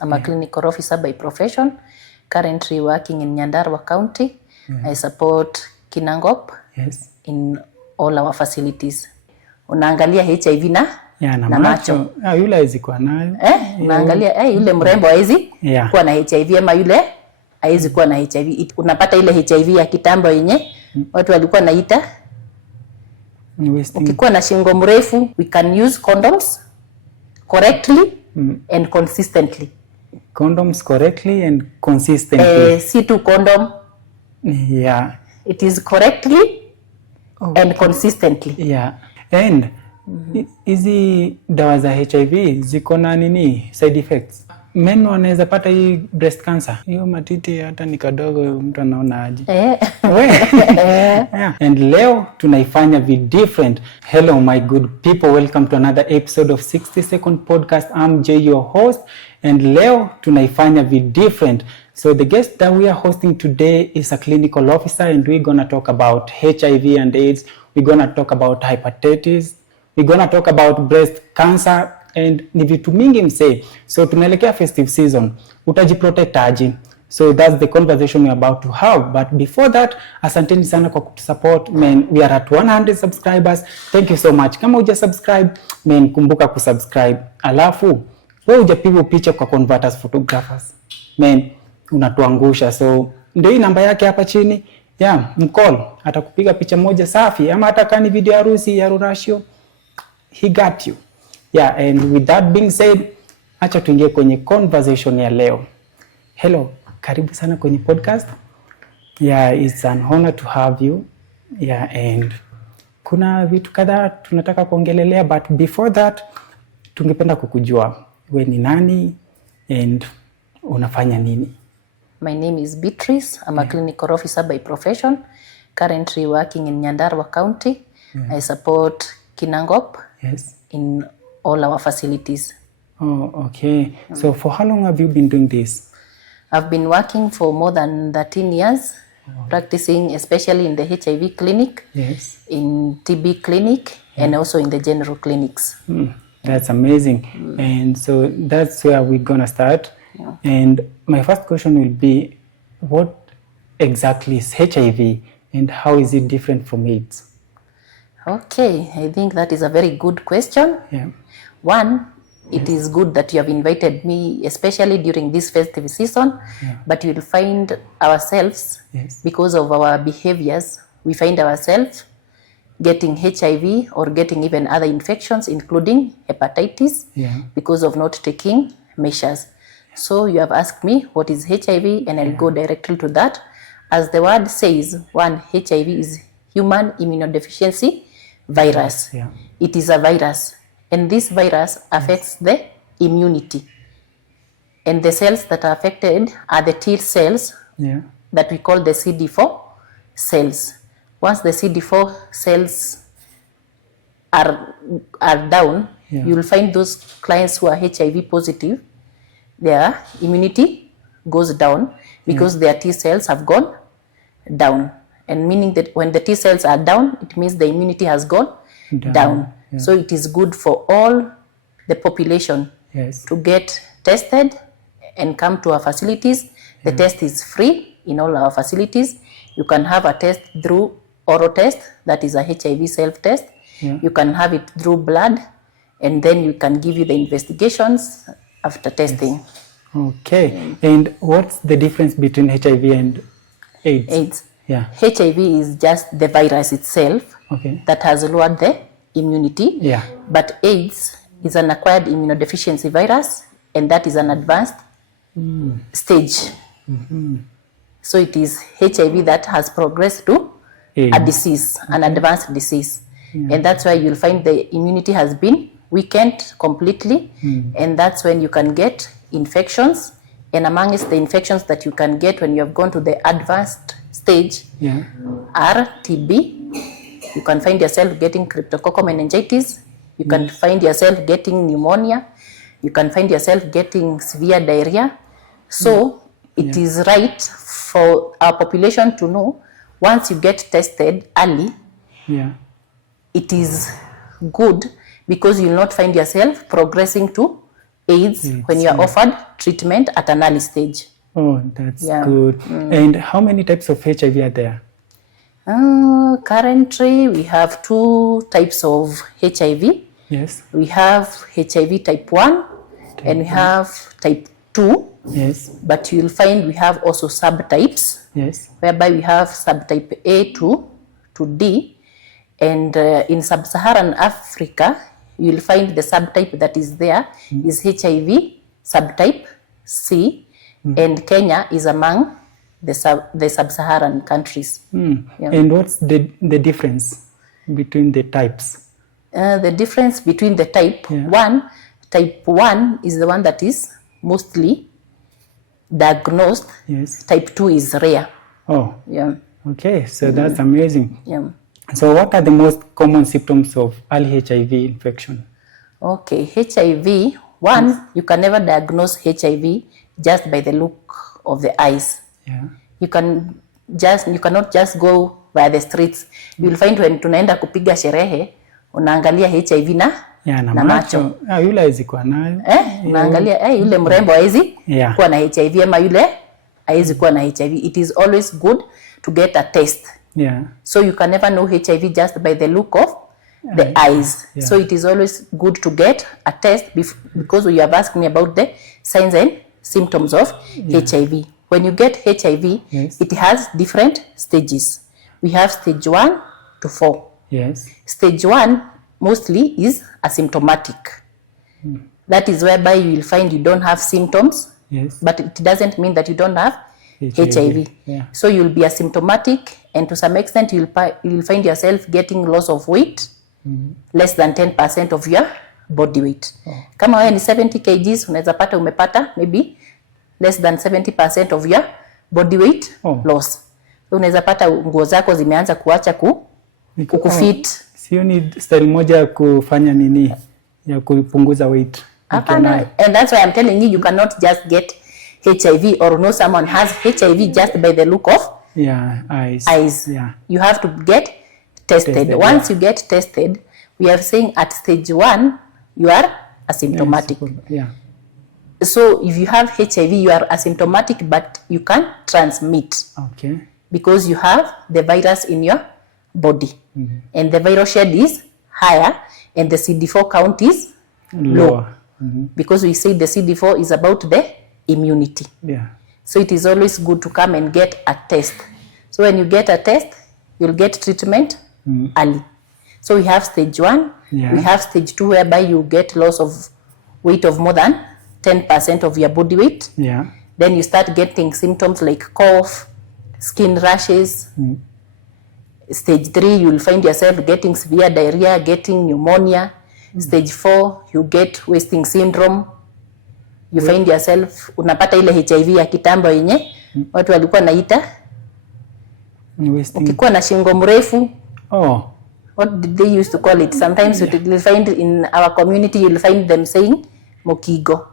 I'm a clinical officer by profession, currently working in Nyandarua County. I support Kinangop in all our facilities. Unaangalia HIV na macho. Yule haizi kuwa nayo. Unaangalia yule mrembo haizi kuwa na HIV ama yule haizi kuwa na HIV. Unapata ile HIV ya kitambo yenye watu walikuwa naita ukikuwa na shingo mrefu, we can use condoms correctly and consistently. Condoms correctly and consistently. See to condom. Yeah. It is correctly and consistently. Yeah. And hizi dawa za HIV ziko na nini side effects? Men wanaweza pata hii breast cancer. Hiyo matiti hata ni kadogo mtu anaona aje. Yeah. And leo tunaifanya different. Hello my good people, welcome to another episode of 60 Second Podcast. I'm Jay, your host, and leo tunaifanya different. So the guest that we are hosting today is a clinical officer, and we're going to talk about HIV and AIDS. We're going to talk about hepatitis. We're going to talk about breast cancer and ni vitu mingi msee. So tunaelekea festive season. Utajiprotect aje? So that's the conversation we're about to have. But before that, asanteni sana kwa kutusupport. Man, we are at 100 subscribers. Thank you so much. Kama uja subscribe, man, kumbuka kusubscribe. Alafu, wewe hujapigwa picha kwa converters photographers. Man, unatuangusha. So ndio hii namba yake hapa chini. Yeah, mcall. Atakupiga picha moja safi. Ama hata kani video ya harusi ya rurashio. He got you. Yeah, and with that being said, acha tuingie kwenye conversation ya leo. Hello, karibu sana kwenye podcast. Yeah, it's an honor to have you. Yeah, and kuna vitu kadhaa tunataka kuongelelea, but before that, tungependa kukujua wewe ni nani and unafanya nini? My name is Beatrice. I'm a clinical officer by profession, currently working in Nyandarua County. I support Kinangop in all our facilities. Oh, okay. So for how long have you been doing this? I've been working for more than 13 years, practicing especially in the HIV clinic, in TB clinic, and also in the general clinics. That's amazing. And so that's where we're going to start. And my first question will be, what exactly is HIV and how is it different from AIDS? Okay, I think that is a very good question. One, it is good that you have invited me, especially during this festive season, but you'll find ourselves, because of our behaviors, we find ourselves getting HIV or getting even other infections, including hepatitis, because of not taking measures. So you have asked me, what is HIV? And I'll go directly to that. As the word says, one, HIV is human immunodeficiency virus. It is a virus. And this virus affects the immunity. And the cells that are affected are the T cells that we call the CD4 cells. Once the CD4 cells are down, you'll find those clients who are HIV positive, their immunity goes down because their T cells have gone down. And meaning that when the T cells are down, it means the immunity has gone down. So it is good for all the population to get tested and come to our facilities. The test is free in all our facilities. You can have a test through oral test, that is a HIV self-test. You can have it through blood, and then you can give you the investigations after testing. Okay. And what's the difference between HIV and AIDS? HIV is just the virus itself that has lowered the immunity. But AIDS is an acquired immunodeficiency virus, and that is an advanced stage. So it is HIV that has progressed to a disease, an advanced disease. And that's why you'll find the immunity has been weakened completely. And that's when you can get infections. And amongst the infections that you can get when you have gone to the advanced stage are TB. You can find yourself getting cryptococcal meningitis. You can find yourself getting pneumonia. You can find yourself getting severe diarrhea. So it is right for our population to know, once you get tested early, it is good because you'll not find yourself progressing to AIDS when you are offered treatment at an early stage. Oh, that's good. And how many types of HIV are there? Currently, we have 2 types of HIV. Yes. We have HIV type 1 and we have type 2. Yes. But you'll find we have also subtypes. Yes. Whereby we have subtype A to D. And in sub-Saharan Africa, you'll find the subtype that is there is HIV subtype C. And Kenya is among the sub-Saharan countries. Yeah. And what's the difference between the types? The difference between the type type 1 is the one that is mostly diagnosed. Yes. Type 2 is rare. Oh. Yeah. Okay, so that's amazing. Yeah. So what are the most common symptoms of early HIV infection? Okay, HIV, you can never diagnose HIV just by the look of the eyes. Yeah. You cannot just go by the streets. You'll find when tunaenda kupiga sherehe, unaangalia HIV na macho. Yule haizi kuwa nayo. Unaangalia yule mrembo haizi kuwa na HIV ama yule haizi kuwa na HIV. It is always good to get a test. Yeah. So you can never know HIV just by the look of the eyes. Yeah. So it is always good to get a test because you have asked me about the signs and symptoms of HIV. When you get HIV, it has different stages. We have stage 1 to 4. Yes. Stage 1 mostly is asymptomatic. That is whereby you will find you don't have symptoms, but it doesn't mean that you don't have HIV. Yeah. So you'll be asymptomatic, and to some extent you'll find yourself getting loss of weight, less than 10% of your body weight. Kama wewe ni 70 kgs, unaweza pata umepata maybe less than 70% of your body weight loss. Unaweza pata nguo zako zimeanza kuacha kukufit. Sio ni style moja ya kufanya nini ya kupunguza weight. Hapana, and that's why I'm telling you cannot just get HIV or know someone has HIV just by the look of eyes. Yeah. You have to get tested. Once you get tested, we are saying at stage 1 you are asymptomatic. Yeah. So if you have HIV, you are asymptomatic, but you can transmit. Okay. Because you have the virus in your body. And the viral shed is higher and the CD4 count is low. Because we say the CD4 is about the immunity. Yeah. So it is always good to come and get a test. So when you get a test, you'll get treatment early. So we have stage 1, we have stage 2 whereby you get loss of weight of more than 10% of your body weight. Yeah. Then you start getting symptoms like cough, skin rashes. Stage 3, you will find yourself getting severe diarrhea, getting pneumonia. Stage 4, you get wasting syndrome. You find yourself unapata ile HIV ya kitambo yenye watu walikuwa naita ukikuwa na shingo mrefu. What did they used to call it? Sometimes you will find in our community, you will find them saying mokigo.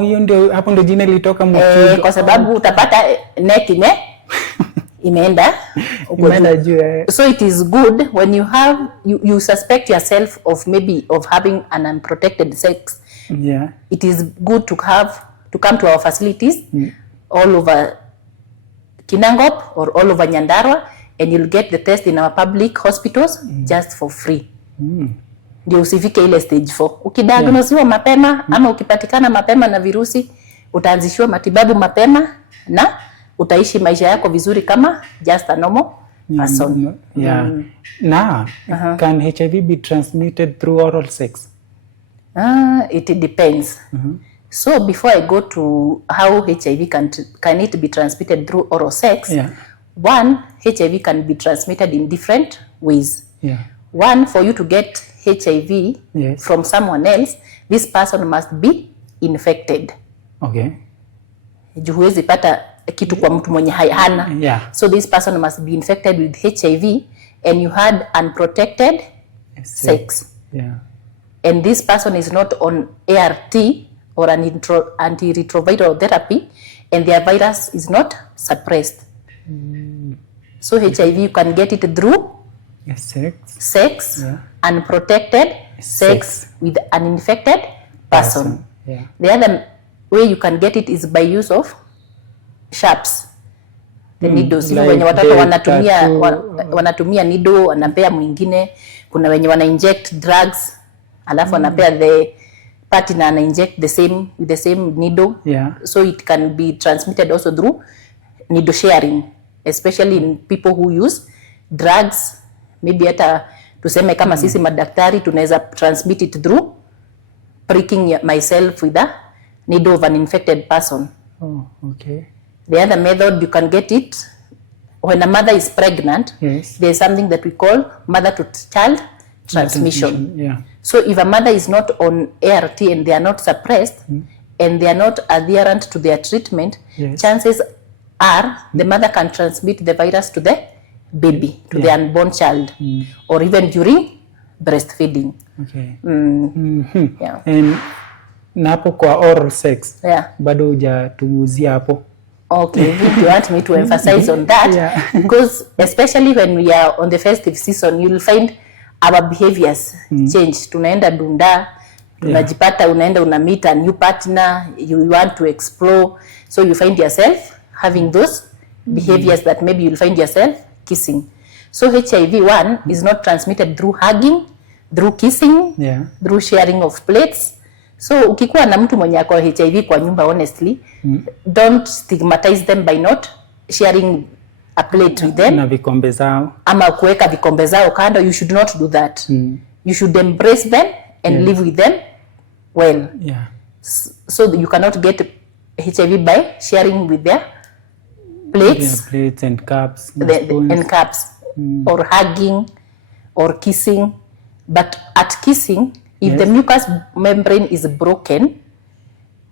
Hiyo ndio hapo ndio jina lilitoka mokigo. Kwa sababu utapata neck imeenda juu. So it is good when you have you suspect yourself of maybe of having an unprotected sex. Yeah. It is good to come to our facilities all over Kinangop or all over Nyandarua, and you'll get the test in our public hospitals just for free. Ndio usifike ile stage 4. Ukidiagnosiwa mapema ama ukipatikana mapema na virusi, utaanzishwa matibabu mapema na utaishi maisha yako vizuri kama just a normal person. Now, can HIV be transmitted through oral sex? It depends. So before I go to how HIV can it be transmitted through oral sex, one, HIV can be transmitted in different ways. One, for you to get HIV from someone else, this person must be infected. Okay. Huwezi pata kitu kwa mtu mwenye hana. So this person must be infected with HIV and you had unprotected sex. And this person is not on ART or an antiretroviral therapy, and their virus is not suppressed. So HIV, you can get it through sex, unprotected sex with uninfected person. Yeah. The other way you can get it is by use of sharps, the needles. Like Wenye watoto wanatumia wanatumia needle, wanapea mwingine. Kuna wenye wana inject drugs, alafu wanapea the partner ana inject with the same needle. Yeah. So it can be transmitted also through needle sharing, especially in people who use drugs. Maybe hata tuseme kama sisi madaktari tunaweza transmit it through pricking myself with a needle of an infected person. Oh, okay. The other method you can get it when a mother is pregnant. Yes. There's something that we call mother to child transmission. Yeah. So if a mother is not on ART and they are not suppressed and they are not adherent to their treatment, Yes. chances are the mother can transmit the virus to the baby, to the unborn child, or even during breastfeeding. Okay. Yeah. And na hapo kwa oral sex, Yeah. bado hujatuguzia hapo. Okay, if you want me to emphasize on that, Yeah. because especially when we are on the festive season, you'll find our behaviors change. Tunaenda dunda, tunajipata unaenda una meet a new partner, you want to explore, so you find yourself having those behaviors that maybe you'll find yourself kissing. So HIV-1 is not transmitted through hugging, through kissing, through sharing of plates. So ukikuwa na mtu mwenye ako HIV kwa nyumba, honestly, don't stigmatize them by not sharing a plate with them. Na vikombe zao. Ama kuweka vikombe zao kando. You should not do that. You should embrace them and live with them well. Yeah. So you cannot get HIV by sharing with their plates, Plates and cups. and cups, or hugging or kissing. But at kissing, if the mucous membrane is broken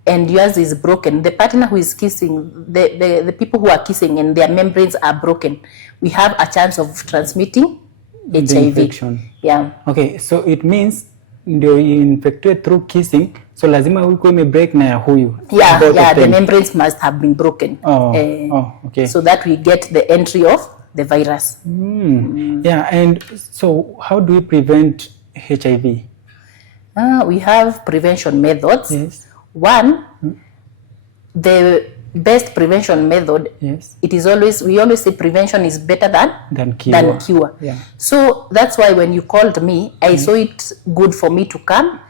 and yours is broken, the partner who is kissing, the people who are kissing and their membranes are broken, we have a chance of transmitting HIV. The infection. Yeah. Okay, so it means ndio infected through kissing, so lazima huko break na ya huyu. Yeah, the membranes must have been broken. Okay. So that we get the entry of the virus. Yeah, and so how do we prevent HIV? We have prevention methods. Yes. One, the best prevention method, Yes. we always say prevention is better Than cure. Yeah. So that's why when you called me, I saw it good for me to come,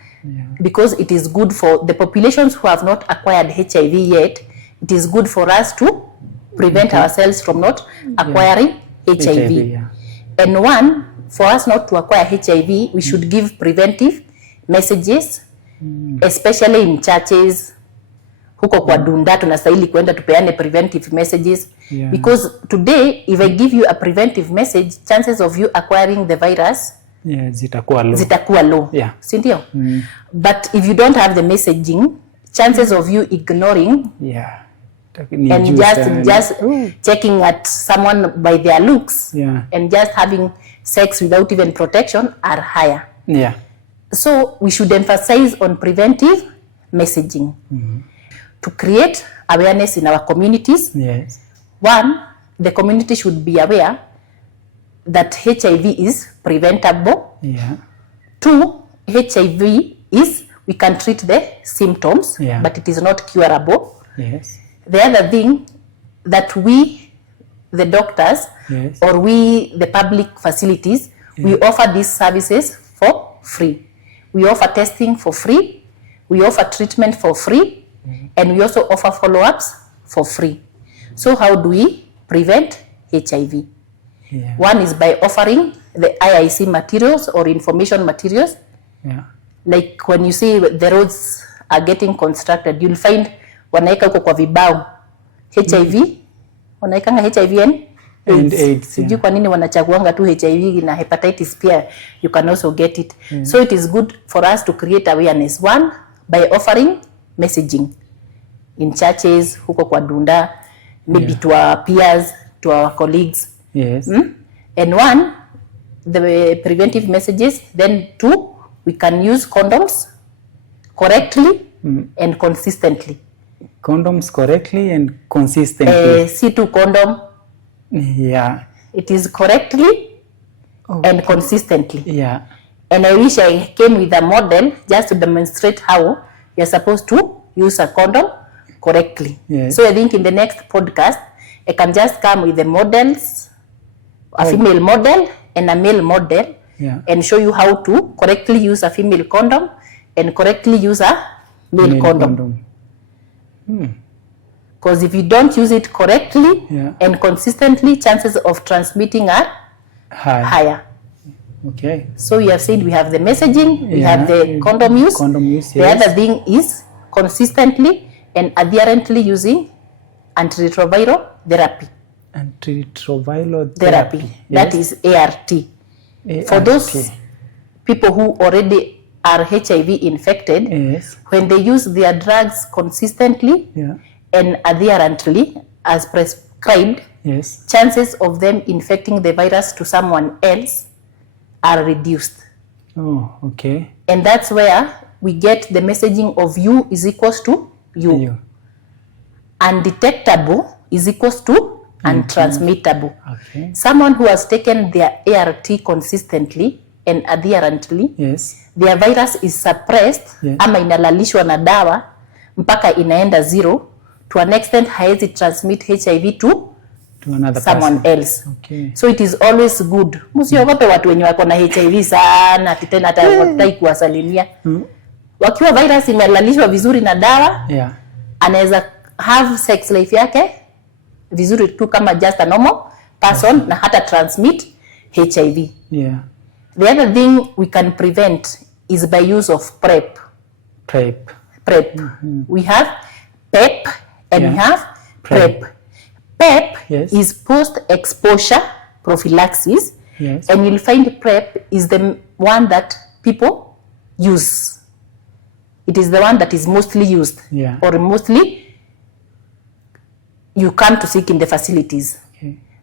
because it is good for the populations who have not acquired HIV yet. It is good for us to prevent ourselves from not acquiring HIV. Yeah. And one, for us not to acquire HIV, we should give preventive messages, especially in churches. Huko kwa dunda tunastahili kwenda tupeane preventive messages, because today if I give you a preventive message, chances of you acquiring the virus zitakuwa low. Yeah. Si ndio? But if you don't have the messaging, chances of you ignoring and just checking at someone by their looks and just having sex without even protection are higher. Yeah. So we should emphasize on preventive messaging to create awareness in our communities. Yes. One, the community should be aware that HIV is preventable. Yeah. Two, HIV we can treat the symptoms, but it is not curable. Yes. The other thing that we, the doctors, or we, the public facilities, we offer these services for free. We offer testing for free, we offer treatment for free, and we also offer follow-ups for free. So how do we prevent HIV? Yeah. One is by offering the IIC materials or information materials. Yeah. Like when you see the roads are getting constructed, you'll find wanaeka huko kwa vibao HIV, wanaekanga HIV and AIDS. Sijui kwa nini wanachaguanga tu HIV na hepatitis pia, you can also get it. So it is good for us to create awareness. One, by offering messaging in churches, huko kwa dunda, maybe to our peers, to our colleagues. Yes. And one, the preventive messages. Then two, we can use condoms correctly and consistently. Condoms correctly and consistently. C2 condom. Yeah. It is correctly and consistently. Yeah. And I wish I came with a model just to demonstrate how you're supposed to use a condom correctly. Yes. So I think in the next podcast, I can just come with the models, a female model and a male model, and show you how to correctly use a female condom and correctly use a male condom. Because if you don't use it correctly and consistently, chances of transmitting are higher. Okay. So we have said we have the messaging, we have the condom use. The other thing is consistently and adherently using antiretroviral therapy. Antiretroviral therapy. That is ART. For those people who already are HIV infected, when they use their drugs consistently and adherently as prescribed, chances of them infecting the virus to someone else are reduced. Oh, okay. And that's where we get the messaging of U is equals to you. Undetectable is equals to untransmittable. Okay. Someone who has taken their ART consistently and adherently, their virus is suppressed ama inalalishwa na dawa mpaka inaenda 0, to an extent haezi transmit HIV to someone else. Okay. So it is always good. Msiogope watu wenye wako na HIV sana tena hata watai kuwasalimia. Wakiwa virus imelalishwa vizuri na dawa, anaweza have sex life yake vizuri tu kama just a normal person na hata transmit HIV. The other thing we can prevent is by use of PrEP. We have PEP and we have PrEP. PEP is post-exposure prophylaxis, and you'll find PrEP is the one that people use. It is the one that is mostly used, or mostly you come to seek in the facilities.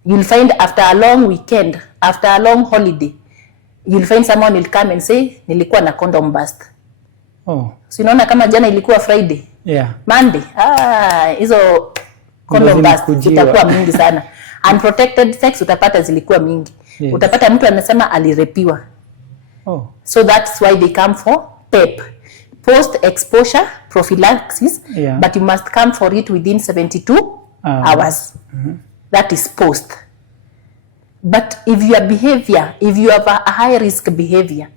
You'll find after a long weekend, after a long holiday, you'll find someone will come and say, nilikuwa na condom bust. So unaona kama jana ilikuwa Friday, Monday, hizo condom bust itakuwa mingi sana. Unprotected sex utapata zilikuwa mingi. Utapata mtu anasema alirepiwa. So that's why they come for PEP, post-exposure prophylaxis, but you must come for it within 72 hours. That is post. But if your behavior, if you have a high risk behavior,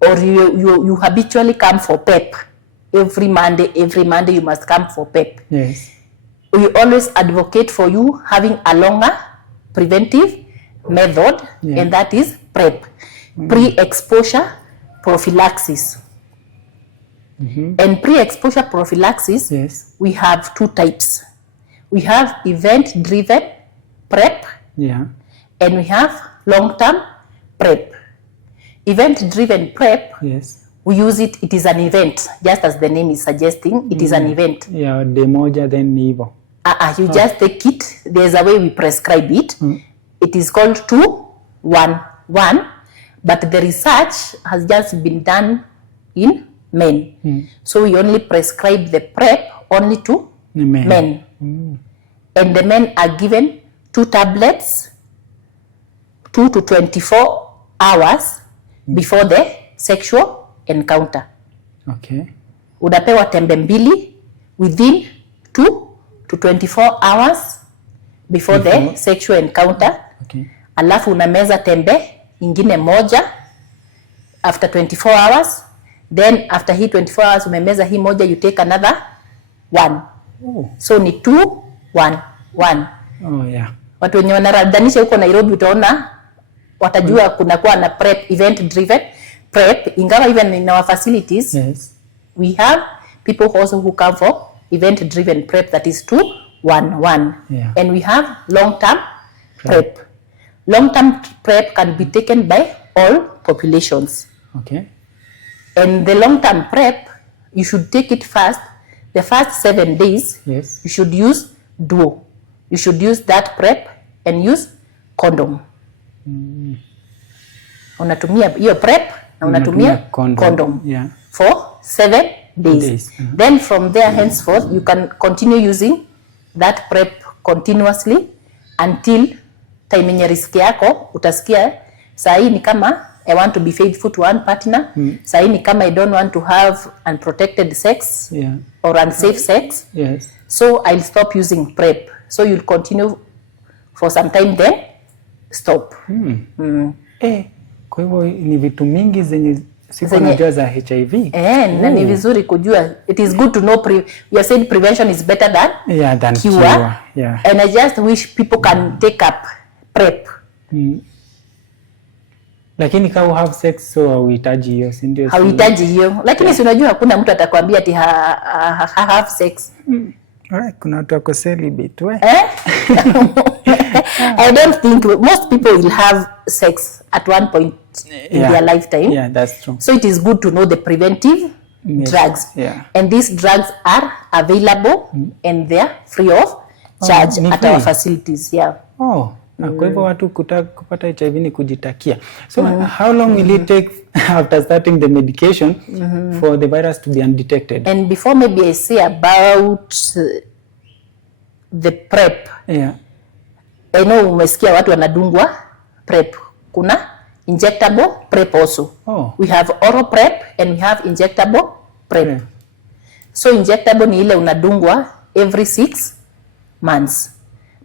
or you habitually come for PEP every Monday you must come for PEP. We always advocate for you having a longer preventive method, and that is PrEP, pre-exposure prophylaxis. And pre-exposure prophylaxis, we have two types. We have event-driven PrEP, and we have long-term PrEP. Event-driven PrEP, we use it is an event, just as the name is suggesting, it is an event. Demoja then nivo. You just take it, there's a way we prescribe it. It is called 2-1-1, but the research has just been done in men. So we only prescribe the PrEP only to men. And the men are given 2 tablets 2 to 24 hours before the sexual encounter. Unapewa tembe 2 within 2 to 24 hours before the sexual encounter. Alafu unameza tembe ingine 1 after 24 hours. Then after hii 24 hours umemeza hii 1, you take another 1. So ni 2-1-1. Watu wenye wanaradanisha huko Nairobi utaona watajua kuna kuwa na PrEP, event driven PrEP, ingawa even in our facilities we have people also who come for event driven PrEP, that is 2-1-1. And we have long term PrEP. Long term PrEP can be taken by all populations. And the long term PrEP, you should take it fast. The first 7 days you should use duo. You should use that PrEP and use condom. Unatumia hiyo PrEP na unatumia condom for 7 days. Then from there henceforth you can continue using that PrEP continuously until time yenye risk yako utasikia saa hii ni kama I want to be faithful to one partner. Saini kama I don't want to have unprotected sex or unsafe sex. Yes. So I'll stop using PrEP. So you'll continue for some time then stop. Kwa hivyo ni vitu mingi zenye siku najua za HIV. Na ni vizuri kujua. It is good to know we are saying prevention is better than cure. Yeah. And I just wish people can take up PrEP. Lakini kama have sex so hauhitaji hiyo, si ndio? Hauhitaji hiyo. Lakini si unajua hakuna mtu atakwambia ati have sex. Kuna watu wako celibate I don't think most people will have sex at one point in their lifetime. Yeah, that's true. So it is good to know the preventive drugs. And these drugs are available and they are free of charge at our facilities. Kwa hivyo watu kupata HIV ni kujitakia. So how long will it take after starting the medication for the virus to be undetected? And before maybe I say about the PrEP. I know umesikia watu wanadungwa PrEP. Kuna injectable PrEP also. We have oral PrEP and we have injectable PrEP. So injectable ni ile unadungwa every 6 months.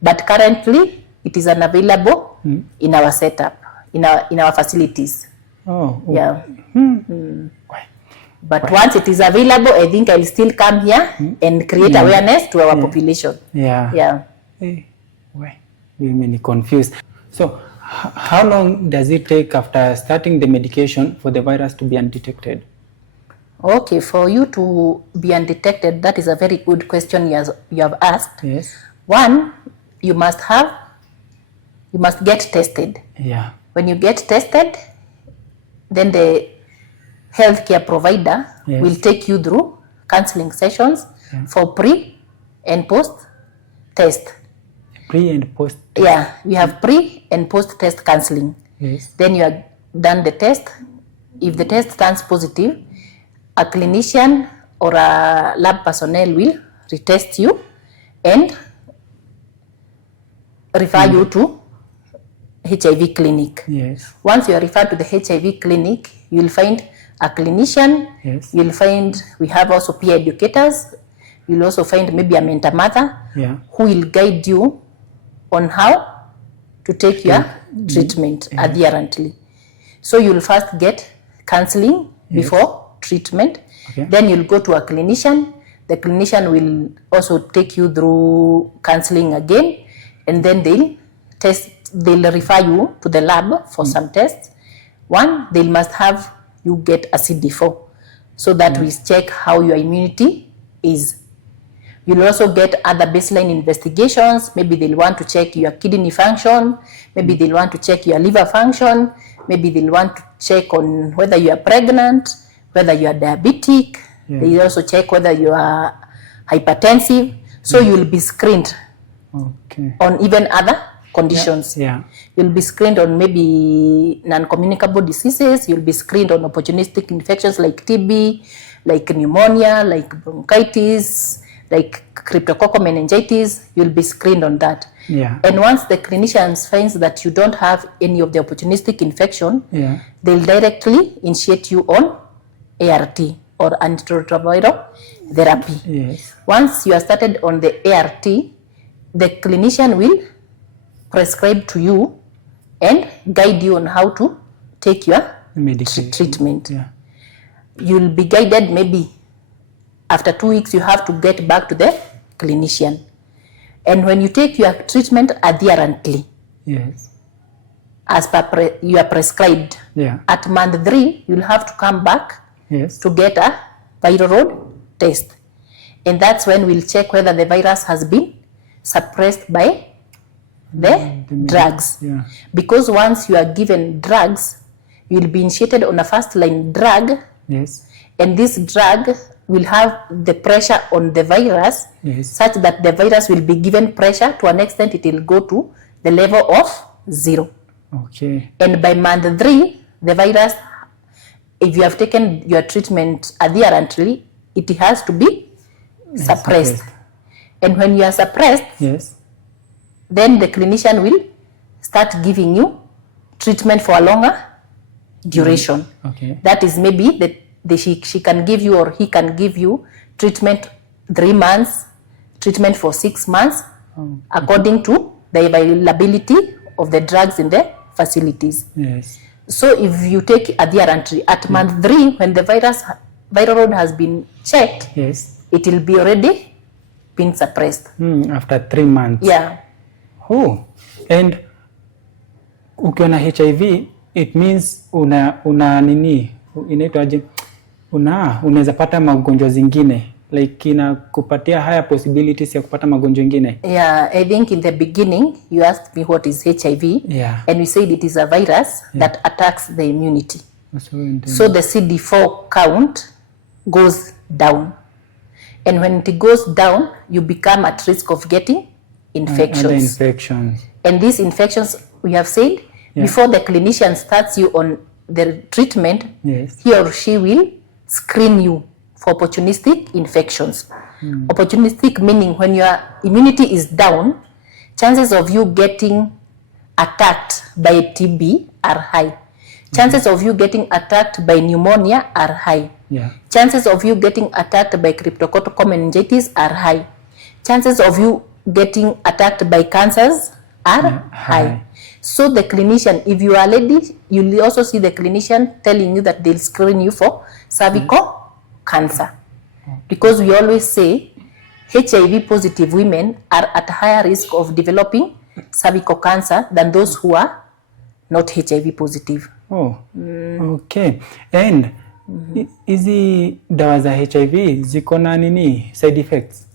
But currently it is unavailable in our setup, in our facilities. But once it is available, I think I'll still come here and create awareness to our population. We're confused. So how long does it take after starting the medication for the virus to be undetected? Okay, for you to be undetected, that is a very good question you have asked. Yes. One, you must get tested. When you get tested, then the healthcare provider will take you through counseling sessions for pre and post test. Pre and post test. We have pre and post test counseling. Then you have done the test. If the test turns positive, a clinician or a lab personnel will retest you and refer you to HIV clinic. Once you are referred to the HIV clinic, you will find a clinician. You'll find, we have also peer educators. You'll also find maybe a mentor mother who will guide you on how to take your treatment adherently. So you'll first get counseling before treatment. Then you'll go to a clinician. The clinician will also take you through counseling again, and then they'll refer you to the lab for some tests. One, they must have you get a CD4 so that we check how your immunity is. You'll also get other baseline investigations. Maybe they'll want to check your kidney function. Maybe they'll want to check your liver function. Maybe they'll want to check on whether you are pregnant, whether you are diabetic. They also check whether you are hypertensive. So you'll be screened on even other conditions. You'll be screened on maybe non-communicable diseases. You'll be screened on opportunistic infections like TB, like pneumonia, like bronchitis, like cryptococcal meningitis. You'll be screened on that. And once the clinicians finds that you don't have any of the opportunistic infection, they'll directly initiate you on ART or antiretroviral therapy. Once you are started on the ART, the clinician will prescribe to you and guide you on how to take your treatment. You'll be guided maybe after 2 weeks you have to get back to the clinician. And when you take your treatment adherently, as per you are prescribed, at month 3 you'll have to come back to get a viral load test. And that's when we'll check whether the virus has been suppressed by the drugs. Because once you are given drugs, you will be initiated on a first line drug. And this drug will have the pressure on the virus such that the virus will be given pressure to an extent it will go to the level of 0. And by month 3, the virus, if you have taken your treatment adherently, it has to be suppressed. And when you are suppressed, then the clinician will start giving you treatment for a longer duration. Okay. That is maybe she can give you or he can give you treatment 3 months, treatment for 6 months, according to the availability of the drugs in the facilities. Yes. So if you take adherently at month 3, when the viral load has been checked, yes, it will be already been suppressed. After 3 months. Yeah. Oh. And ukiwa na HIV, it means una nini inaitwaje, unaweza pata magonjwa zingine, like inakupatia higher possibilities ya kupata magonjwa ingine. Yeah, I think in the beginning you asked me what is HIV, and we said it is a virus that attacks the immunity. So the CD4 count goes down, and when it goes down, you become at risk of getting infections. And these infections, we have said, before the clinician starts you on the treatment, he or she will screen you for opportunistic infections. Opportunistic meaning when your immunity is down, chances of you getting attacked by TB are high. Chances of you getting attacked by pneumonia are high. Chances of you getting attacked by cryptococcal meningitis are high. Chances of you getting attacked by cancers are high. So the clinician, if you are a lady, you'll also see the clinician telling you that they'll screen you for cervical cancer. Because we always say HIV positive women are at higher risk of developing cervical cancer than those who are not HIV positive. Okay. And hizi dawa za HIV ziko na nini side effects?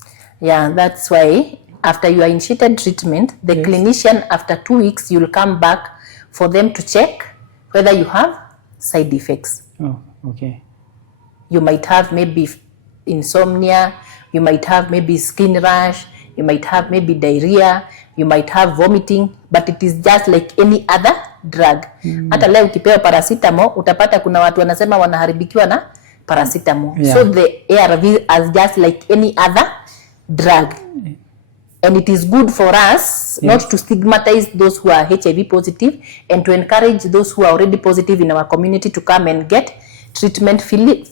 Yeah, that's why after you are initiated treatment, the clinician after 2 weeks you'll come back for them to check whether you have side effects. Okay. You might have maybe insomnia, you might have maybe skin rash, you might have maybe diarrhea, you might have vomiting, but it is just like any other drug. Hata leo ukipewa paracetamol, utapata kuna watu wanasema wanaharibikiwa na paracetamol. So the ARV is just like any other drug. And it is good for us not to stigmatize those who are HIV positive and to encourage those who are already positive in our community to come and get treatment freely,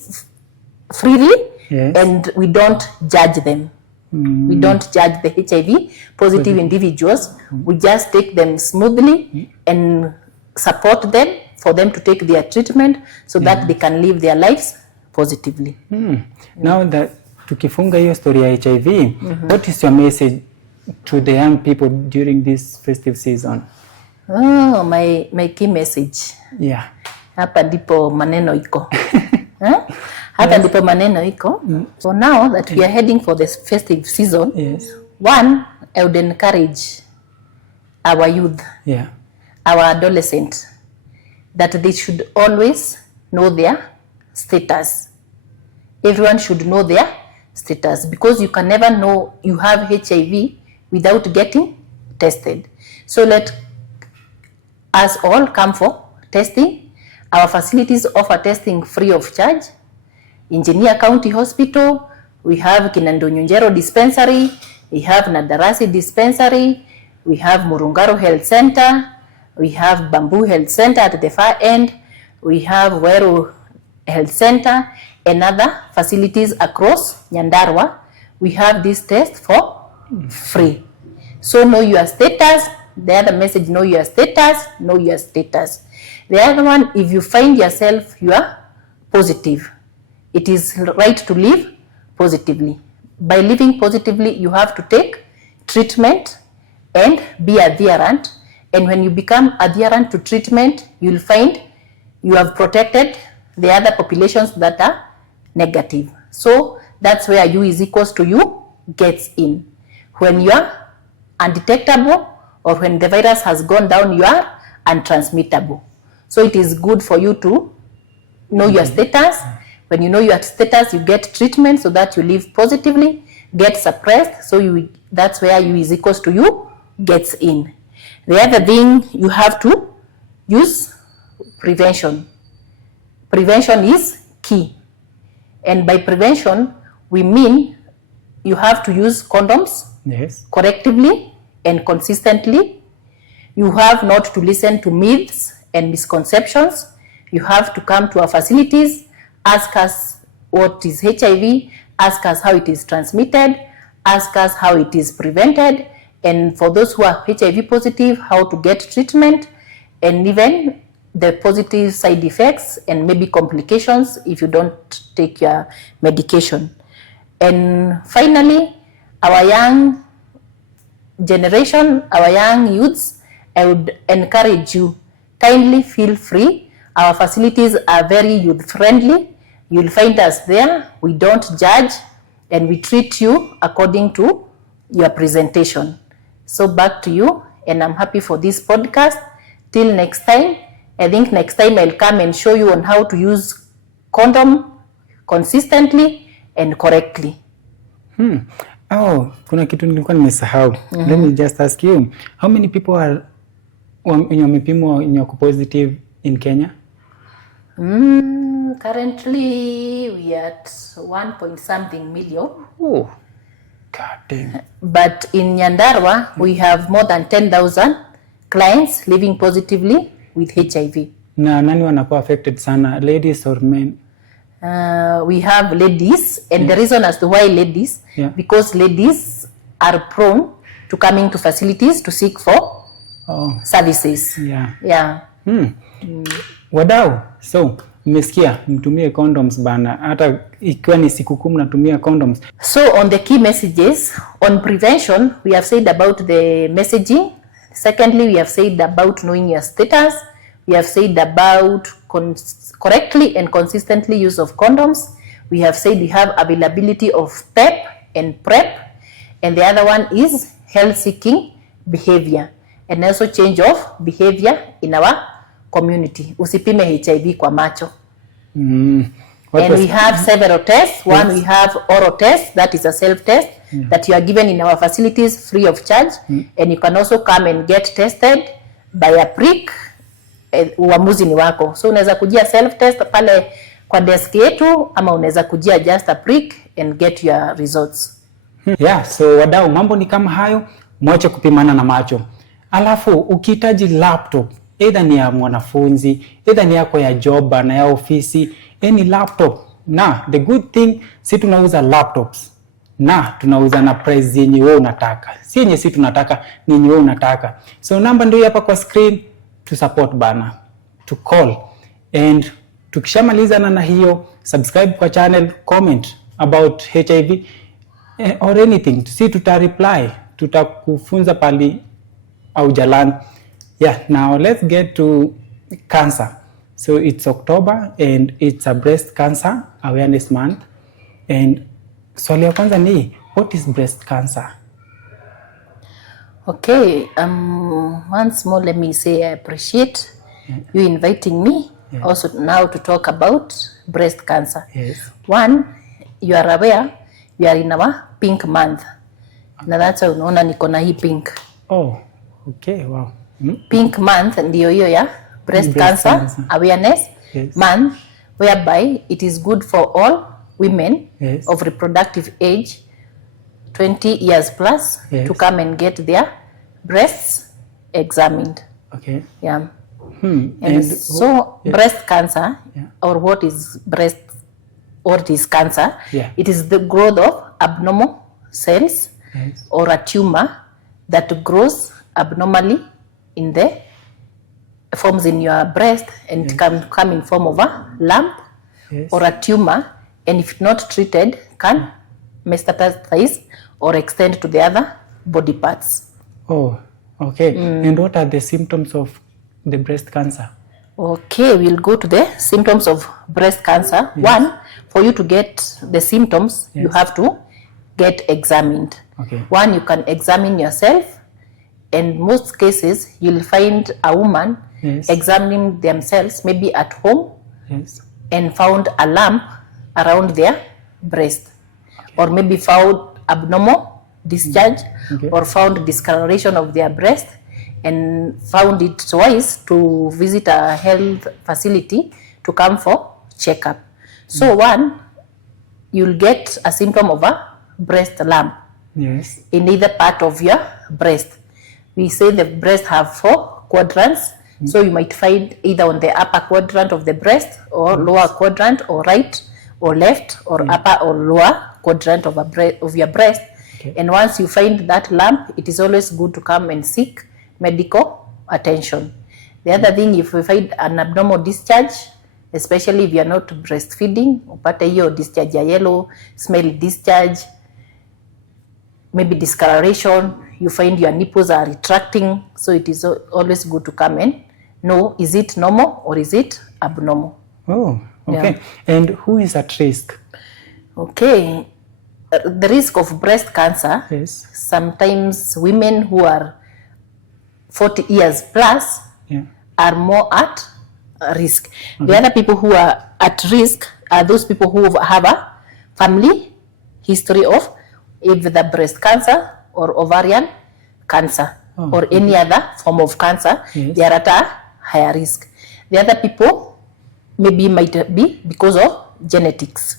and we don't judge them. We don't judge the HIV positive individuals. We just take them smoothly and support them for them to take their treatment so that they can live their lives positively. Now that tukifunga hiyo story ya HIV, what is your message to the young people during this festive season? My key message. Hapa ndipo maneno iko. Hapa ndipo maneno iko. So now that we are heading for this festive season, one, I would encourage our youth, our adolescent, that they should always know their status. Everyone should know their status, because you can never know you have HIV without getting tested. So let us all come for testing. Our facilities offer testing free of charge. Engineer County Hospital, we have Kinandonyunjero Dispensary, we have Nadarasi Dispensary, we have Murungaro Health Center, we have Bamboo Health Center at the far end, we have Weru Health Center, and other facilities across Nyandarua. We have this test for free. So know your status. The other message, know your status, know your status. The other one, if you find yourself you are positive, it is right to live positively. By living positively, you have to take treatment and be adherent. And when you become adherent to treatment, you'll find you have protected the other populations that are negative. So that's where U is equals to U gets in. When you are undetectable, or when the virus has gone down, you are untransmittable. So it is good for you to know your status. When you know your status, you get treatment so that you live positively, get suppressed. So that's where U is equals to U gets in. The other thing, you have to use prevention. Prevention is key. And by prevention, we mean you have to use condoms correctively and consistently. You have not to listen to myths and misconceptions. You have to come to our facilities, ask us what is HIV, ask us how it is transmitted, ask us how it is prevented, and for those who are HIV positive, how to get treatment, and even the positive side effects and maybe complications if you don't take your medication. And finally, our young generation, our young youths, I would encourage you, kindly feel free. Our facilities are very youth friendly. You'll find us there. We don't judge, and we treat you according to your presentation. So back to you, and I'm happy for this podcast. Till next time, I think next time I'll come and show you on how to use condom consistently and correctly. Oh, kuna kitu nilikuwa nimesahau. Let me just ask you, how many people are wamepimwa positive in Kenya? Currently we are at 1.something million. Oh, God damn. But in Nyandarua, we have more than 10,000 clients living positively with HIV. Na nani wanakuwa affected sana, ladies or men? We have ladies, and the reason as to why ladies, because ladies are prone to coming to facilities to seek for services. Wadau, so mmesikia mtumie condoms bana, hata ikiwa ni siku 10 natumia condoms. So on the key messages on prevention, we have said about the messaging. Secondly, we have said about knowing your status. We have said about correctly and consistently use of condoms. We have said we have availability of PEP and PrEP. And the other one is health-seeking behavior. And also change of behavior in our community. Usipime HIV kwa macho. And we have several tests. One, we have oral test. That is a self-test that you are given in our facilities free of charge. And you can also come and get tested by a prick. Uamuzi ni wako. So unaweza kujia self-test pale kwa desk yetu, ama unaweza kujia just a prick and get your results. So wadau, mambo ni kama hayo, mwache kupimana na macho. Alafu ukihitaji laptop, either ni ya mwanafunzi, either ni yako ya job na ya ofisi, any laptop. Na the good thing, si tunauza laptops. Na tunauza na price yenye wewe unataka. Si yenye si tunataka, ni yenye wewe unataka. So namba ndio hapa kwa screen, to support bana, to call. And tukishamaliza na hiyo, subscribe kwa channel, comment about HIV or anything. Si tutareply, tutakufunza pali au jalan. Now let's get to cancer. So it's October and it's a breast cancer awareness month. And swali ya kwanza ni, what is breast cancer? Okay, once more let me say I appreciate you inviting me also now to talk about breast cancer. One, you are aware we are in our pink month. Na that's why unaona niko na hii pink. Oh, okay, wow. Pink month ndio hiyo ya breast cancer awareness month, whereby it is good for all women of reproductive age 20 years plus to come and get their breasts examined. Okay. And so breast cancer, or what is breast, what is cancer? It is the growth of abnormal cells or a tumor that grows abnormally in the forms in your breast, and it can come in form of a lump or a tumor, and if not treated can metastasize or extend to the other body parts. Oh, okay. And what are the symptoms of the breast cancer? Okay, we'll go to the symptoms of breast cancer. One, for you to get the symptoms, you have to get examined. One, you can examine yourself. In most cases, you'll find a woman examining themselves, maybe at home, and found a lump around their breast, or maybe found abnormal discharge, or found discoloration of their breast, and found it wise to visit a health facility to come for checkup. So one, you'll get a symptom of a breast lump in either part of your breast. We say the breast have 4 quadrants. So you might find either on the upper quadrant of the breast or lower quadrant, or right or left, or upper or lower quadrant of your breast. Okay. And once you find that lump, it is always good to come and seek medical attention. The other thing, if you find an abnormal discharge, especially if you are not breastfeeding, upate hiyo discharge ya yellow, smell discharge, maybe discoloration, you find your nipples are retracting, so it is always good to come and know, is it normal or is it abnormal? Oh, okay. Yeah. And who is at risk? Okay. The risk of breast cancer, yes, sometimes women who are 40 years plus are more at risk. The other people who are at risk are those people who have a family history of either breast cancer or ovarian cancer or any other form of cancer. Yes. They are at a higher risk. The other people maybe might be because of genetics.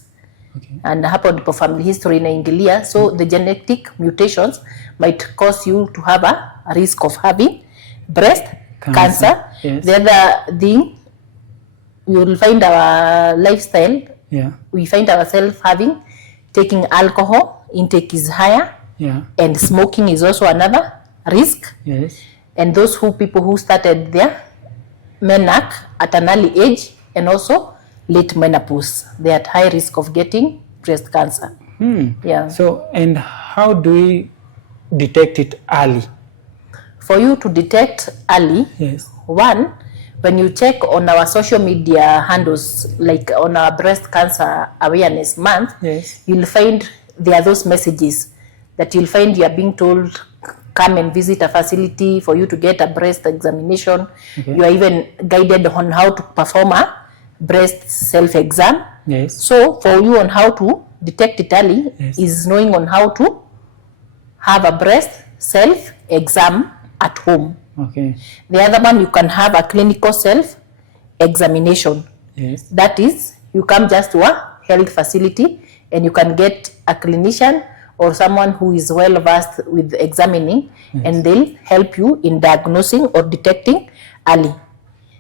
Okay. And hapo ndipo family history inaingilia, so the genetic mutations might cause you to have a risk of having breast cancer. Yes. The other thing, you will find our lifestyle. Yeah. We find ourselves taking alcohol intake is higher. Yeah. And smoking is also another risk. Yes. And those people who started their menarche at an early age and also late menopause, they are at high risk of getting breast cancer. Yeah. So, and how do we detect it early? For you to detect early, yes, one, when you check on our social media handles, like on our breast cancer awareness month, yes, you'll find there are those messages that you'll find you are being told, come and visit a facility for you to get a breast examination. Okay. You are even guided on how to perform a breast self-exam. Yes. So for you on how to detect it early, yes, is knowing on how to have a breast self-exam at home. Okay. The other one, you can have a clinical self-examination. Yes. That is, you come just to a health facility and you can get a clinician or someone who is well versed with examining, yes, and they'll help you in diagnosing or detecting early.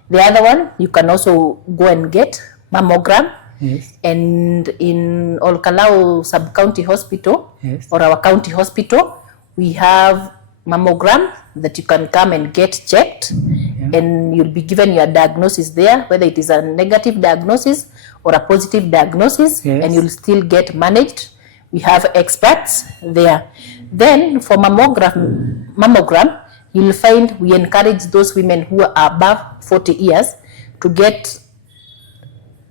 The other one, you can also go and get mammogram. Yes. And in Olkalau Sub-County Hospital, yes, or our county hospital, we have mammogram that you can come and get checked. Yeah. And you'll be given your diagnosis there, whether it is a negative diagnosis or a positive diagnosis. Yes. And you'll still get managed. We have experts there. Then for mammogram, you'll find we encourage those women who are above 40 years to get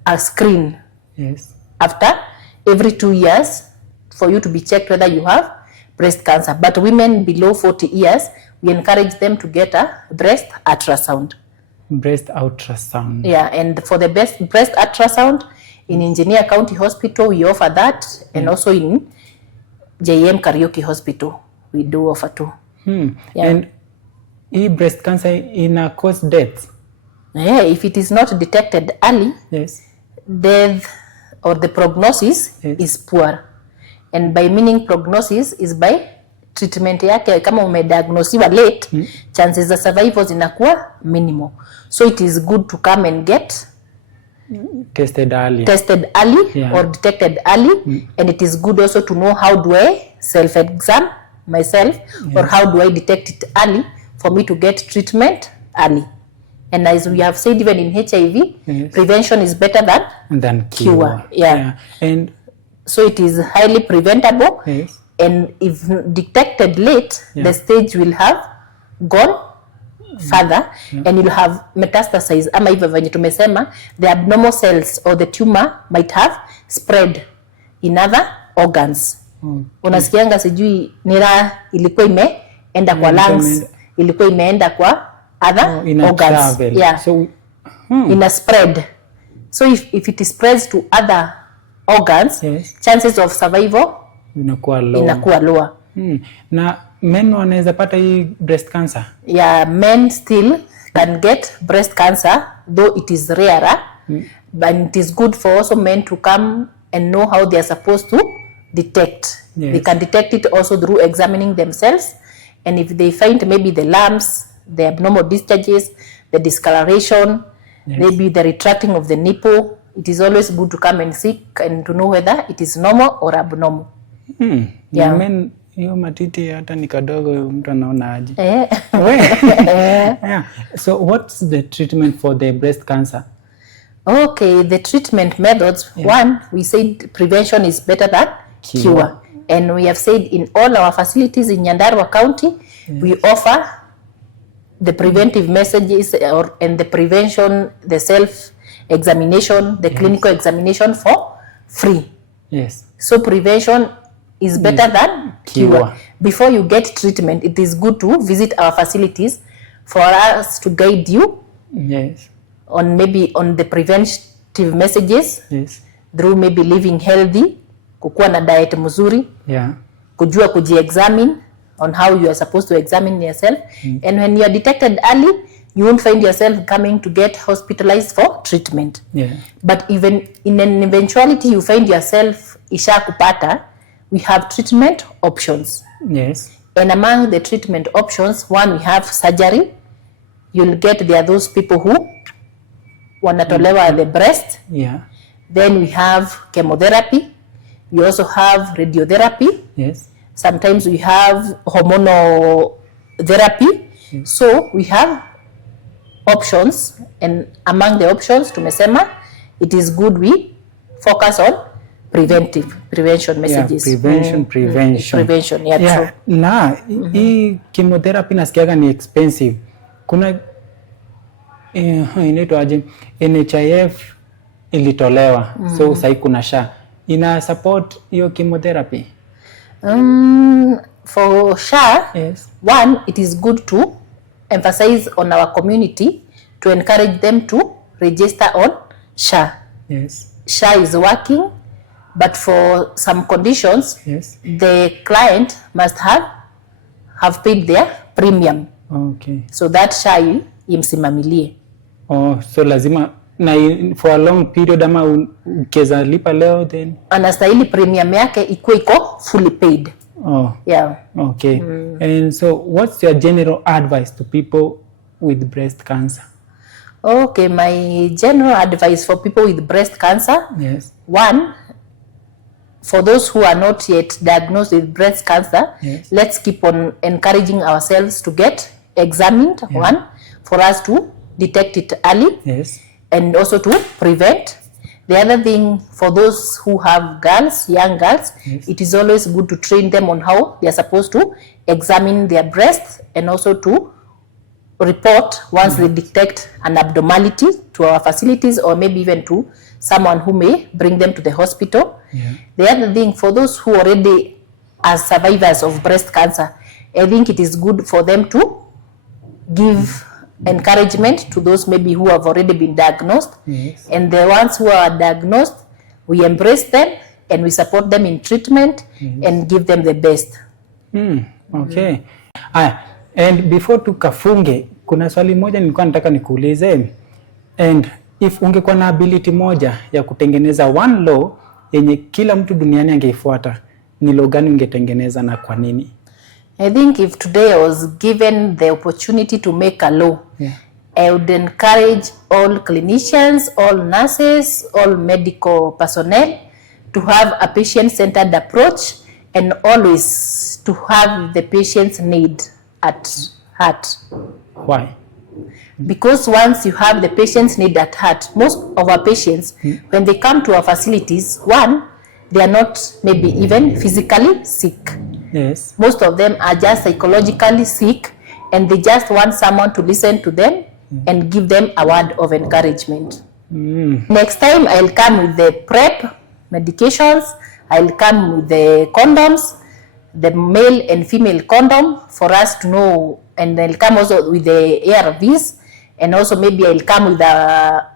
a screen. Yes. After every 2 years for you to be checked whether you have breast cancer. But women below 40 years, we encourage them to get a breast ultrasound. Breast ultrasound. Yeah, and for the breast ultrasound, in Engineer County Hospital, we offer that, and also in JM Karaoke Hospital, we do offer too. Yeah. And breast cancer in cause death? Yeah, if it is not detected early, yes, death or the prognosis, yes, is poor. And by meaning prognosis is by treatment yake, kama umediagnosiwa late, chances za survival zinakuwa minimal. So it is good to come and get tested early, yeah, or detected early. And it is good also to know how do I self-exam myself, yes, or how do I detect it early for me to get treatment early. And as we have said, even in HIV, yes, prevention is better than cure. Yeah. Yeah. And so it is highly preventable. Yes. And if detected late, yeah, the stage will have gone further, yeah, and you'll have metastasized. Ama hivyo venye tumesema, the abnormal cells or the tumor might have spread in other organs. Unasikianga sijui nira ilikuwa imeenda kwa lungs, ilikuwa imeenda kwa other organs. Yeah. So in a spread. So if it spreads to other organs, yes, chances of survival inakuwa lower. Na men wanaweza pata hii breast cancer? Yeah, men still can get breast cancer, though it is rarer. But it is good for also men to come and know how they are supposed to detect. Yes. They can detect it also through examining themselves. And if they find maybe the lumps, the abnormal discharges, the discoloration, Yes. maybe the retracting of the nipple. It is always good to come and seek and to know whether it is normal or abnormal. Yeah. Men, hiyo matiti hata ni kadogo mtu anaona aje. Yeah. So what's the treatment for the breast cancer? Okay, the treatment methods. One, we said prevention is better than cure. And we have said in all our facilities in Nyandarua County, we offer the preventive messages and the prevention, the self-examination, the clinical examination for free. Yes. So prevention is better than cure. Before you get treatment, it is good to visit our facilities for us to guide you. Yes. On maybe on the preventive messages. Yes. Through maybe living healthy, kukuwa na diet mzuri, kujua kuji-examine on how you are supposed to examine yourself. And when you are detected early, you won't find yourself coming to get hospitalized for treatment. But even in an eventuality you find yourself isha kupata, we have treatment options. Yes. And among the treatment options, one, we have surgery. You'll get there are those people who wanatolewa the breast. Then we have chemotherapy. We also have radiotherapy. Yes. Sometimes we have hormonal therapy. So we have options, and among the options tumesema it is good we focus on prevention messages. Prevention. True. Na hii chemotherapy nasikiaga ni expensive. Kuna inaitwaje, NHIF ilitolewa, so sasa kuna SHA ina support hiyo chemotherapy. For SHA, one, it is good to emphasize on our community to encourage them to register on SHA. SHA is working, but for some conditions, the client must have paid their premium. So that SHA imsimamilie. So lazima na for a long period ama ukiweza lipa leo then anastahili premium yake iko fully paid. And so what's your general advice to people with breast cancer? Okay, my general advice for people with breast cancer, one, for those who are not yet diagnosed with breast cancer, let's keep on encouraging ourselves to get examined, one, for us to detect it early, and also to prevent. The other thing, for those who have girls, young girls, it is always good to train them on how they are supposed to examine their breasts, and also to report once they detect an abnormality to our facilities, or maybe even to someone who may bring them to the hospital. The other thing, for those who already are survivors of breast cancer, I think it is good for them to give encouragement to those maybe who have already been diagnosed. And the ones who are diagnosed, we embrace them and we support them in treatment and give them the best. And before tukafunge, kuna swali moja nilikuwa nataka nikuulize. And if ungekuwa na ability moja ya kutengeneza one law yenye kila mtu duniani angeifuata, ni law gani ungetengeneza na kwa nini? I think if today I was given the opportunity to make a law, I would encourage all clinicians, all nurses, all medical personnel to have a patient-centered approach and always to have the patient's need at heart. Why? Because once you have the patient's need at heart, most of our patients, when they come to our facilities, one, they are not maybe even physically sick. Most of them are just psychologically sick, and they just want someone to listen to them and give them a word of encouragement. Next time I'll come with the PrEP medications, I'll come with the condoms, the male and female condom for us to know, and I'll come also with the ARVs, and also maybe I'll come with a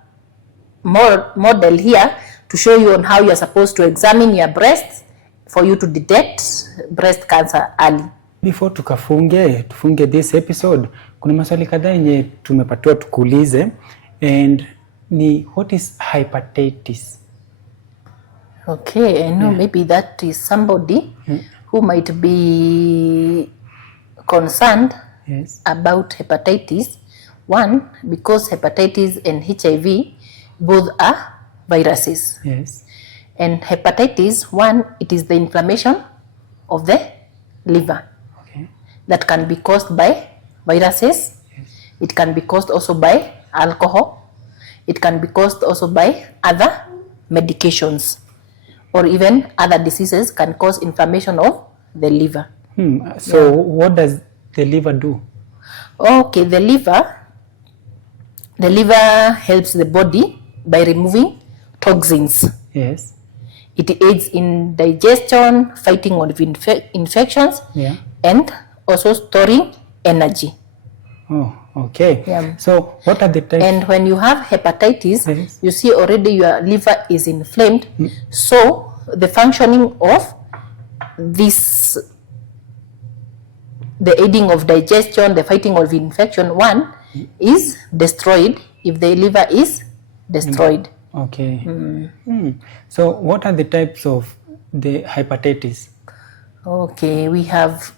model here to show you on how you're supposed to examine your breasts for you to detect breast cancer early. Before tufunge this episode, kuna maswali kadhaa yenye tumepatiwa tukuulize, and ni what is hepatitis? Okay, I know maybe that is somebody who might be concerned about hepatitis. One, because hepatitis and HIV both are viruses. Yes. And hepatitis, one, it is the inflammation of the liver. Okay. That can be caused by viruses. Yes. It can be caused also by alcohol. It can be caused also by other medications, or even other diseases can cause inflammation of the liver. So what does the liver do? Okay, the liver helps the body by removing toxins. Yes. It aids in digestion, fighting of infections, and also storing energy. Oh, okay. Yeah. So what are the types? And when you have hepatitis, Yes. you see already your liver is inflamed. So the functioning of this, the aiding of digestion, the fighting of infection, one is destroyed if the liver is destroyed. Okay. So what are the types of the hepatitis? Okay, we have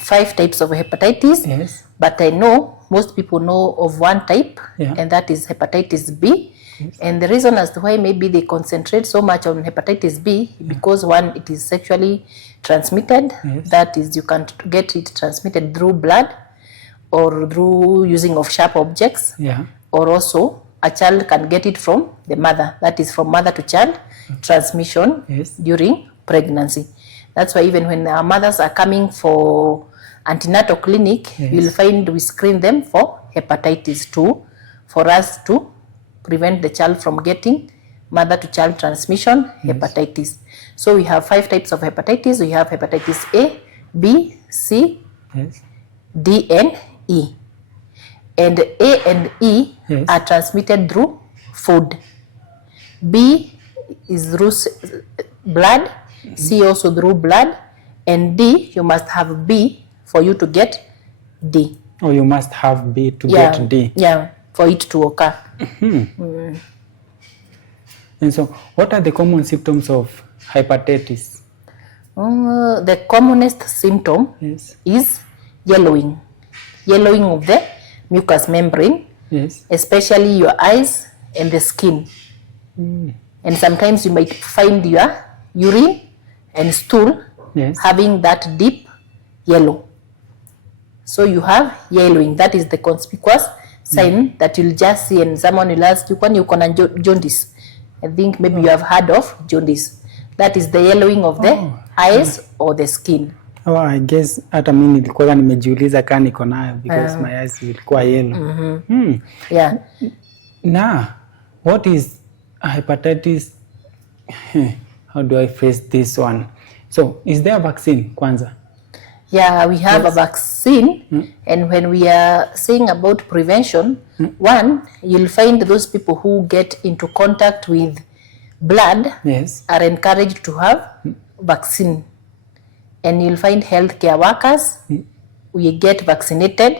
5 types of hepatitis. Yes. But I know most people know of one type, and that is hepatitis B. Yes. And the reason as to why maybe they concentrate so much on hepatitis B, because one, it is sexually transmitted. Yes. That is, you can get it transmitted through blood or through using of sharp objects. Yeah. Or also a child can get it from the mother. That is from mother to child transmission. Yes. During pregnancy. That's why even when our mothers are coming for antenatal clinic, Yes. you'll find we screen them for hepatitis 2 for us to prevent the child from getting mother to child transmission hepatitis. So we have 5 types of hepatitis. We have hepatitis A, B, C, Yes. D, and E. And A and E are transmitted through food. B is through blood, C also through blood, and D, you must have B for you to get D. Oh, you must have B to get D. Yeah, for it to occur. And so, what are the common symptoms of hepatitis? The commonest symptom is yellowing. Yellowing of the mucous membrane, especially your eyes and the skin. And sometimes you might find your urine and stool having that deep yellow. So you have yellowing. That is the conspicuous sign that you'll just see, and someone will ask you, when you can jaundice. I think maybe you have heard of jaundice. That is the yellowing of the eyes or the skin. Oh, I guess hata mimi nilikuwa nimejiuliza kama niko nayo because my eyes zilikuwa yellow. Yeah. Now, what is hepatitis? How do I phrase this one? So, is there a vaccine, kwanza? Yeah, we have a vaccine, and when we are saying about prevention, one, you'll find those people who get into contact with blood are encouraged to have vaccine. And you'll find healthcare workers, we get vaccinated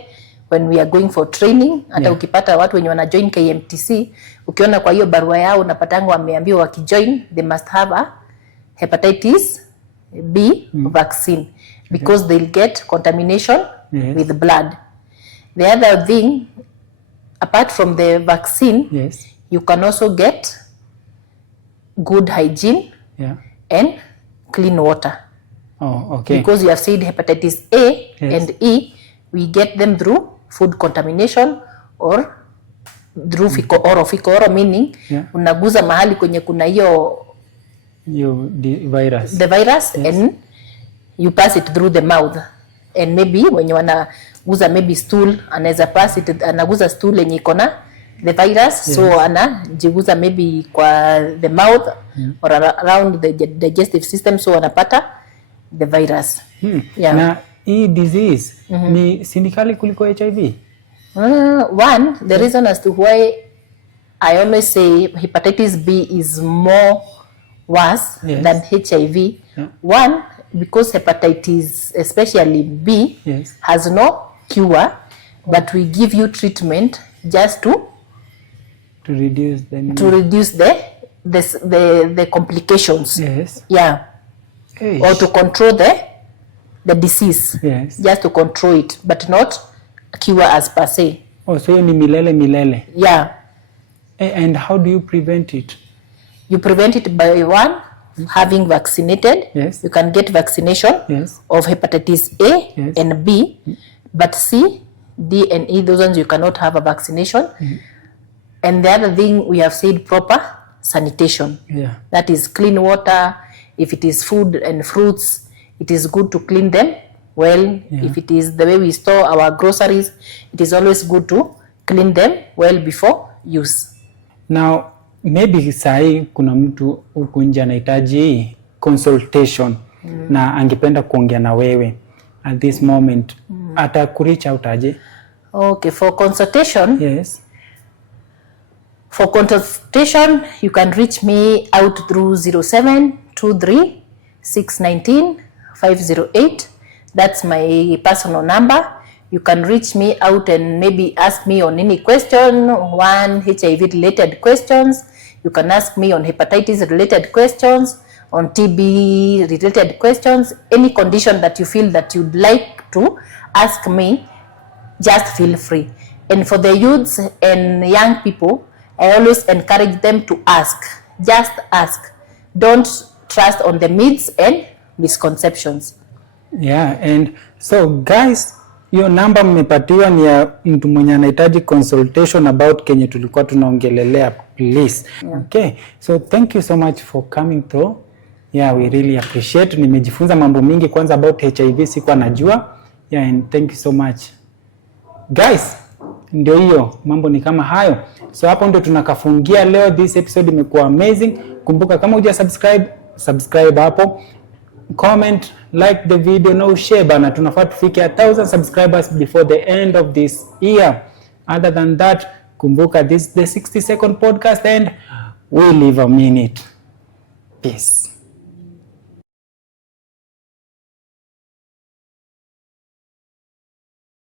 when we are going for training. Hata ukipata watu wenye wana join KMTC, ukiona kwa hiyo barua yao unapatanga wameambiwa wakijoin, they must have a hepatitis B vaccine because they'll get contamination with blood. The other thing, apart from the vaccine, you can also get good hygiene and clean water. Oh, okay. Because you have said hepatitis A and E, we get them through food contamination or through fecal oral, meaning unaguza mahali kwenye kuna hiyo virus. The virus and you pass it through the mouth. And maybe when you wanaguza maybe stool, anaweza pass it, anaguza stool yenye iko na the virus, so anajiguza maybe kwa the mouth or around the digestive system, so anapata the virus. Na hii disease ni sindikali kuliko HIV? One, the reason as to why I always say hepatitis B is more worse than HIV. One, because hepatitis, especially B, has no cure, but we give you treatment just to reduce the complications. Hey. Or to control the disease. Just to control it, but not cure as per se. Oh, so ni milele. Yeah. And how do you prevent it? You prevent it by one, having vaccinated. Yes. You can get vaccination of hepatitis A and B, but C, D, and E, those ones you cannot have a vaccination. And the other thing, we have said proper sanitation. That is clean water. If it is food and fruits, it is good to clean them well. If it is the way we store our groceries, it is always good to clean them well before use. Now, maybe sahi kuna mtu huku nje anahitaji consultation na angependa kuongea na wewe at this moment. Atakureach out aje? Okay, for consultation. Yes. For consultation, you can reach me out through 0723 619 508. That's my personal number. You can reach me out and maybe ask me on any question, one HIV related questions. You can ask me on hepatitis related questions, on TB related questions, any condition that you feel that you'd like to ask me, just feel free. And for the youths and young people, I always encourage them to ask. Just ask. Don't trust on the myths and misconceptions. Yeah, and so guys, hiyo namba mmepatiwa ni ya mtu mwenye anahitaji consultation about kenye tulikuwa tunaongelelea, please. Okay, so thank you so much for coming through. Yeah, we really appreciate. Nimejifunza mambo mingi kwanza about HIV, sikuwa najua. Yeah, and thank you so much. Guys, ndio hiyo, mambo ni kama hayo. So hapo ndio tunakafungia leo. This episode imekuwa amazing. Kumbuka kama huja subscribe hapo. Comment, like the video, no share bana. Tunafaa tufike 1000 subscribers before the end of this year. Other than that, kumbuka this is the 60-second podcast and we live a minute. Peace.